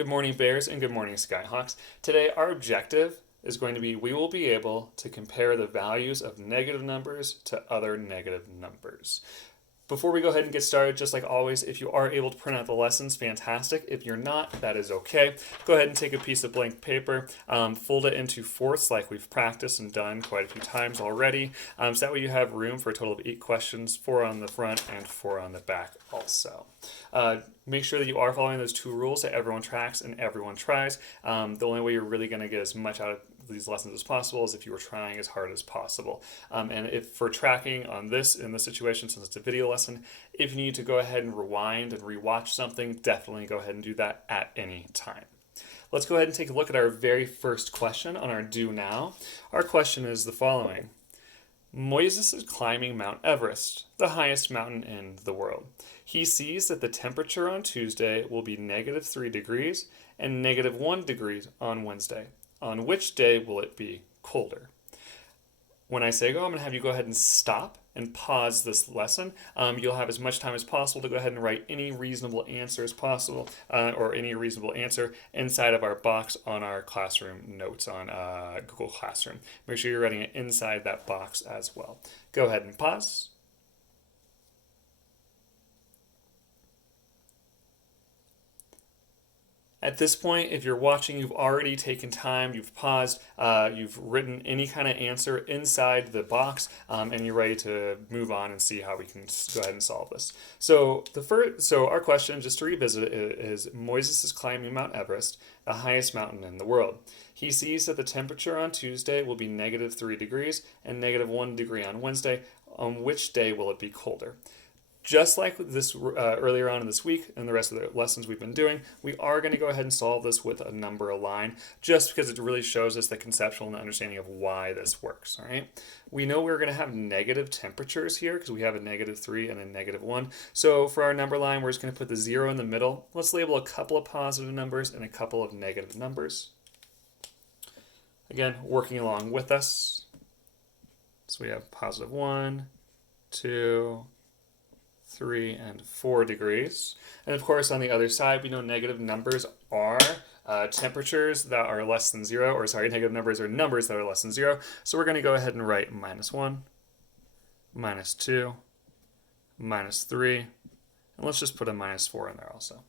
Good morning, Bears, and good morning, Skyhawks. Today, our objective is going to be we will be able to compare the values of negative numbers to other negative numbers. Before we go ahead and get started, just like always, if you are able to print out the lessons, fantastic. If you're not, that is okay. Go ahead and take a piece of blank paper, fold it into fourths like we've practiced and done quite a few times already. So that way you have room for a total of 8 questions, 4 on the front and 4 on the back also. Make sure that you are following those 2 rules that everyone tracks and everyone tries. The only way you're really going to get as much out of these lessons as possible is if you were trying as hard as possible. And if for tracking on this in this situation, since it's a video lesson, if you need to go ahead and rewind and rewatch something, definitely go ahead and do that at any time. Let's go ahead and take a look at our very first question on our Do Now. Our question is the following. Moises is climbing Mount Everest, the highest mountain in the world. He sees that the temperature on Tuesday will be -3 degrees and -1 degree on Wednesday. On which day will it be colder? When I say go, I'm going to have you go ahead and stop and pause this lesson. You'll have as much time as possible to go ahead and write any reasonable answer as possible, or any reasonable answer inside of our box on our classroom notes on Google Classroom. Make sure you're writing it inside that box as well. Go ahead and pause. At this point, if you're watching, you've already taken time, you've paused, you've written any kind of answer inside the box, and you're ready to move on and see how we can go ahead and solve this. So our question, just to revisit it, is Moises is climbing Mount Everest, the highest mountain in the world. He sees that the temperature on Tuesday will be -3 degrees and -1 degree on Wednesday. On which day will it be colder? Just like this earlier on in this week and the rest of the lessons we've been doing, we are going to go ahead and solve this with a number align, just because it really shows us the conceptual understanding of why this works. All right. We know we're going to have negative temperatures here because we have a -3 and a -1. So for our number line, we're just going to put the 0 in the middle. Let's label a couple of positive numbers and a couple of negative numbers. Again, working along with us. So we have +1, 2, 3, and 4 degrees. And of course, on the other side, we know negative numbers are temperatures that are less than 0, or sorry, negative numbers are numbers that are less than 0. So we're going to go ahead and write -1, -2, -3, and let's just put a -4 in there also.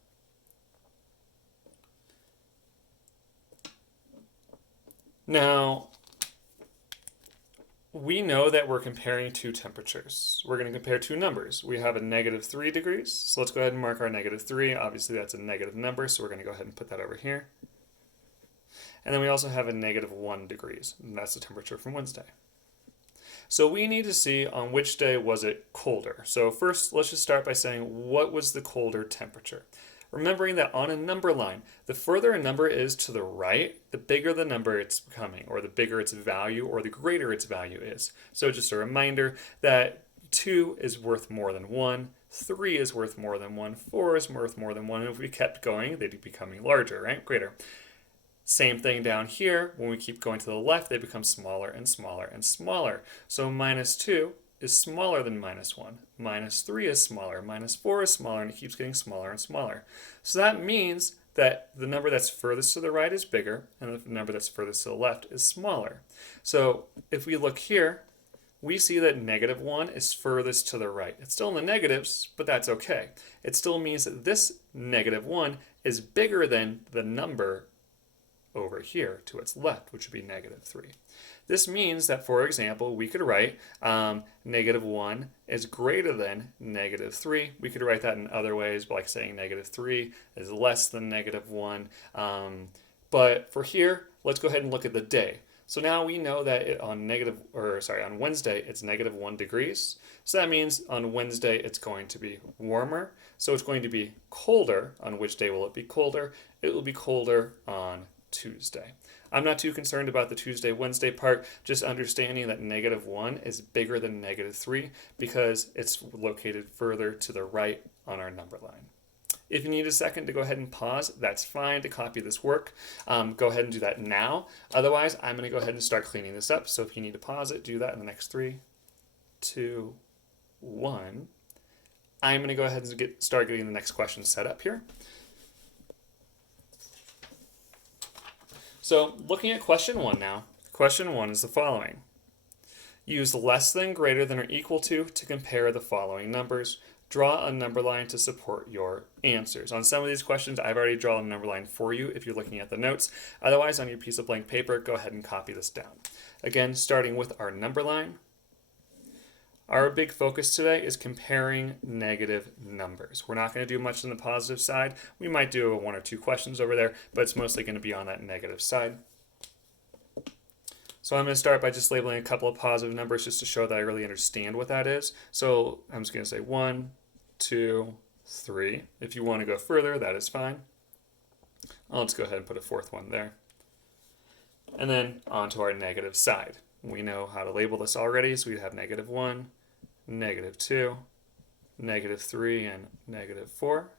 Now, we know that we're comparing 2 temperatures. We're going to compare 2 numbers. We have a -3 degrees, so let's go ahead and mark our -3. Obviously, that's a negative number, so we're going to go ahead and put that over here. And then we also have a -1 degrees, and that's the temperature from Wednesday. So we need to see on which day was it colder. So first, let's just start by saying what was the colder temperature. Remembering that on a number line, the further a number is to the right, the bigger the number it's becoming, or the bigger its value, or the greater its value is. So just a reminder that 2 is worth more than 1, 3 is worth more than 1, 4 is worth more than 1, and if we kept going, they'd be becoming larger, right? Greater. Same thing down here. When we keep going to the left, they become smaller and smaller and smaller. So -2 is smaller than -1. -3 is smaller. -4 is smaller, and it keeps getting smaller and smaller. So that means that the number that's furthest to the right is bigger, and the number that's furthest to the left is smaller. So if we look here, we see that -1 is furthest to the right. It's still in the negatives, but that's okay. It still means that this -1 is bigger than the number over here to its left, which would be -3. This means that, for example, we could write -1 is greater than -3. We could write that in other ways, like saying -3 is less than -1. But for here, let's go ahead and look at the day. So now we know that on Wednesday, it's -1 degrees. So that means on Wednesday, it's going to be warmer. So it's going to be colder. On which day will it be colder? It will be colder on Tuesday. I'm not too concerned about the Tuesday, Wednesday part, just understanding that -1 is bigger than -3 because it's located further to the right on our number line. If you need a second to go ahead and pause, that's fine to copy this work. Go ahead and do that now. Otherwise, I'm going to go ahead and start cleaning this up. So if you need to pause it, do that in the next 3, 2, 1. I'm going to go ahead and start getting the next question set up here. So looking at question 1 now, question 1 is the following. Use less than, greater than, or equal to compare the following numbers. Draw a number line to support your answers. On some of these questions, I've already drawn a number line for you if you're looking at the notes. Otherwise, on your piece of blank paper, go ahead and copy this down. Again, starting with our number line. Our big focus today is comparing negative numbers. We're not going to do much on the positive side. We might do 1 or 2 questions over there, but it's mostly going to be on that negative side. So I'm going to start by just labeling a couple of positive numbers just to show that I really understand what that is. So I'm just going to say 1, 2, 3. If you want to go further, that is fine. I'll just go ahead and put a 4th one there. And then onto our negative side. We know how to label this already, so we have negative 1, negative 2, negative 3, and negative 4.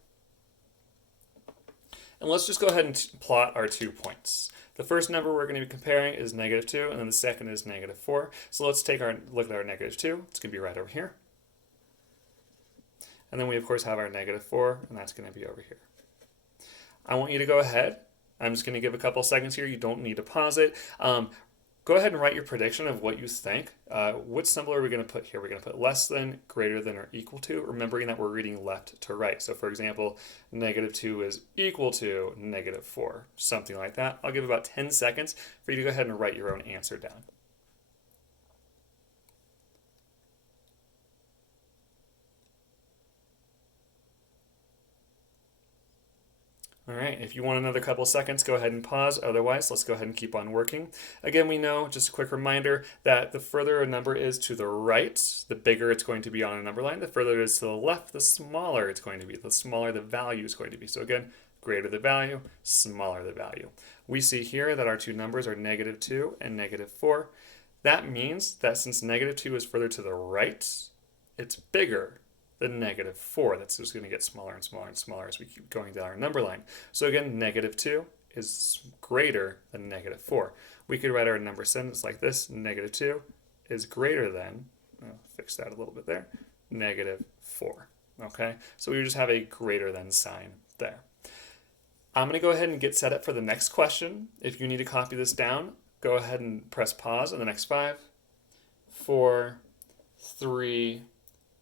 And let's just go ahead and plot our 2 points. The first number we're going to be comparing is negative 2, and then the second is negative 4. So let's take our look at our negative 2. It's going to be right over here. And then we, of course, have our negative 4, and that's going to be over here. I want you to go ahead. I'm just going to give a couple seconds here. You don't need to pause it. Go ahead and write your prediction of what you think. What symbol are we going to put here? We're going to put less than, greater than, or equal to, remembering that we're reading left to right. So for example, negative 2 is equal to negative 4, something like that. I'll give about 10 seconds for you to go ahead and write your own answer down. All right, if you want another couple seconds, go ahead and pause. Otherwise, let's go ahead and keep on working. Again, we know, just a quick reminder, that the further a number is to the right, the bigger it's going to be on a number line. The further it is to the left, the smaller it's going to be. The smaller the value is going to be. So again, greater the value, smaller the value. We see here that our 2 numbers are negative 2 and negative 4. That means that since negative 2 is further to the right, it's bigger than negative 4. That's just going to get smaller and smaller and smaller as we keep going down our number line. So again, negative 2 is greater than negative 4. We could write our number sentence like this. Negative 2 is greater than, I'll fix that a little bit there, negative 4. Okay, so we just have a greater than sign there. I'm going to go ahead and get set up for the next question. If you need to copy this down, go ahead and press pause on the next 5, 4, 3,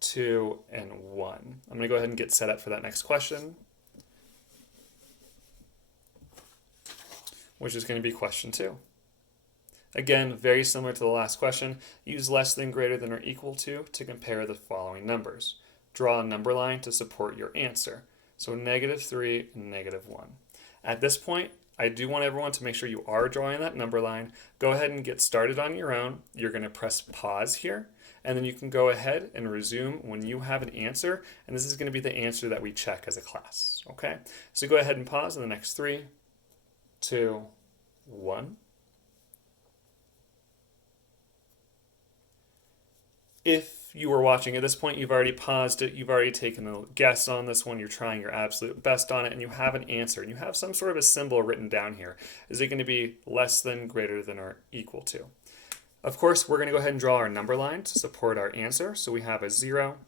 2, and 1. I'm going to go ahead and get set up for that next question, which is going to be question 2. Again, very similar to the last question, use less than, greater than, or equal to compare the following numbers. Draw a number line to support your answer. So negative 3 and negative 1. At this point, I do want everyone to make sure you are drawing that number line. Go ahead and get started on your own. You're going to press pause here, and then you can go ahead and resume when you have an answer, and this is going to be the answer that we check as a class, okay? So go ahead and pause in the next 3, 2, 1. If you were watching at this point, you've already paused it, you've already taken a guess on this one, you're trying your absolute best on it, and you have an answer, and you have some sort of a symbol written down here. Is it going to be less than, greater than, or equal to? Of course, we're going to go ahead and draw our number line to support our answer. So we have a 0.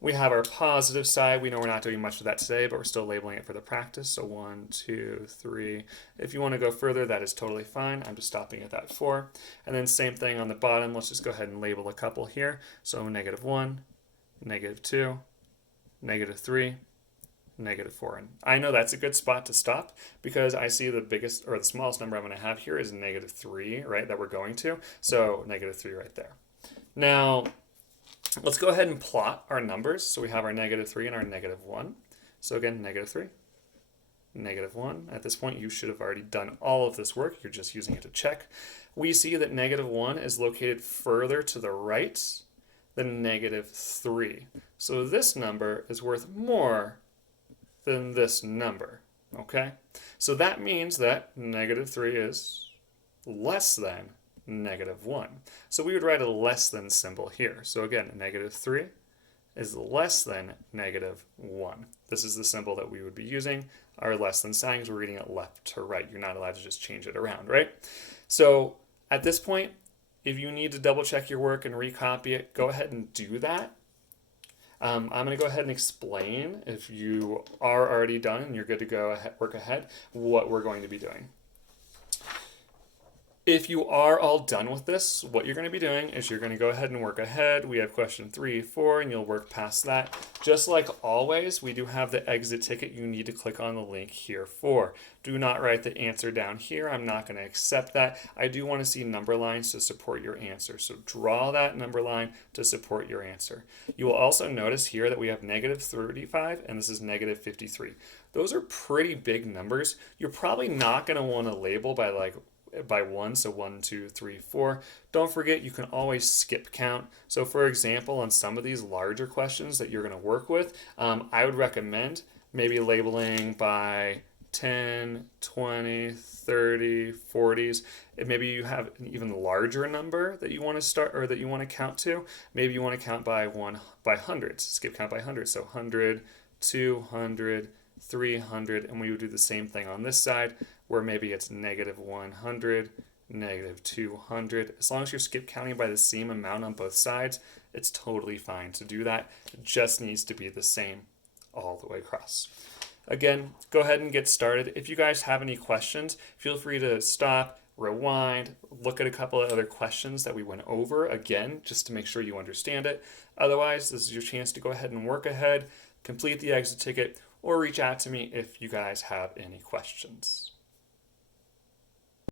We have our positive side. We know we're not doing much of that today, but we're still labeling it for the practice. So 1, 2, 3. If you want to go further, that is totally fine. I'm just stopping at that 4. And then same thing on the bottom. Let's just go ahead and label a couple here. So negative 1, negative 2, negative 3, negative 4. And I know that's a good spot to stop because I see the biggest or the smallest number I'm going to have here is negative 3, right, that we're going to. So negative 3 right there. Now, let's go ahead and plot our numbers. So we have our negative 3 and our negative 1. So again, negative 3, negative 1. At this point, you should have already done all of this work. You're just using it to check. We see that negative 1 is located further to the right than negative 3. So this number is worth more than this number, okay? So that means that negative 3 is less than negative 1. So we would write a less than symbol here. So again, negative 3 is less than negative 1. This is the symbol that we would be using, our less than sign, because we're reading it left to right. You're not allowed to just change it around, right? So at this point, if you need to double check your work and recopy it, go ahead and do that. I'm going to go ahead and explain, if you are already done and you're good to go ahead, work ahead, what we're going to be doing. If you are all done with this, what you're going to be doing is you're going to go ahead and work ahead. We have question 3, 4, and you'll work past that. Just like always, we do have the exit ticket you need to click on the link here for. Do not write the answer down here. I'm not going to accept that. I do want to see number lines to support your answer. So draw that number line to support your answer. You will also notice here that we have negative 35 and this is negative 53. Those are pretty big numbers. You're probably not going to want to label by 1, so 1, 2, 3, 4. Don't forget you can always skip count. So for example, on some of these larger questions that you're going to work with, I would recommend maybe labeling by 10, 20, 30, 40s. And maybe you have an even larger number that you want to start or that you want to count to. Maybe you want to count by hundreds, skip count by hundreds. So 100, 200, 300, and we would do the same thing on this side where maybe it's negative 100, negative 200. As long as you're skip counting by the same amount on both sides, it's totally fine to do that. It just needs to be the same all the way across. Again, go ahead and get started. If you guys have any questions, feel free to stop, rewind, look at a couple of other questions that we went over again, just to make sure you understand it. Otherwise, this is your chance to go ahead and work ahead, complete the exit ticket, or reach out to me if you guys have any questions.